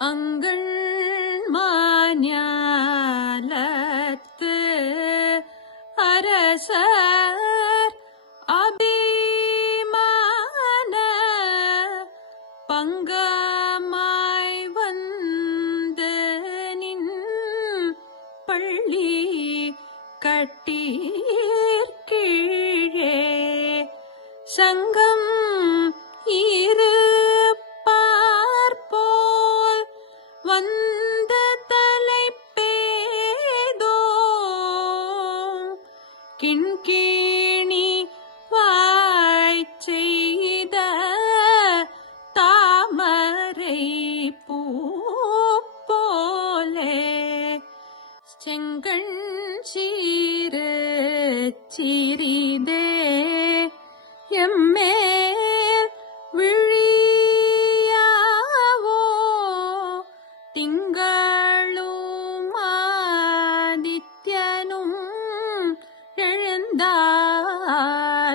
Uncle மாஞாலத்து அரசர் அபிமான பங்கமாய் வந்து நின் பள்ளி கட்டீர்கீழே சங்கம் கிண்கேணி வாய்ச்செய்த தாமரை பூ போலே செங்கண் சீர சிறிதே எம்மே விழியாவோ. திங்கள்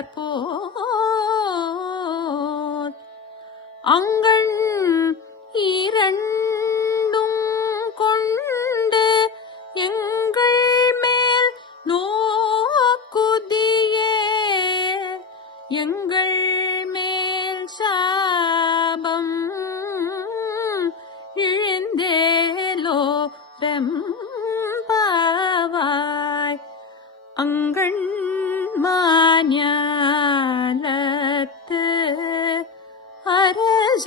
போல் அங்கண் இரண்டும் கொண்டு எங்கள் மேல் நோக்குதியே. எங்கள் மேல் சாபம் இழந்தேலோ ரெம்பாவாய். அங்கண் മാഞ്ഞാലത്ത് അരജ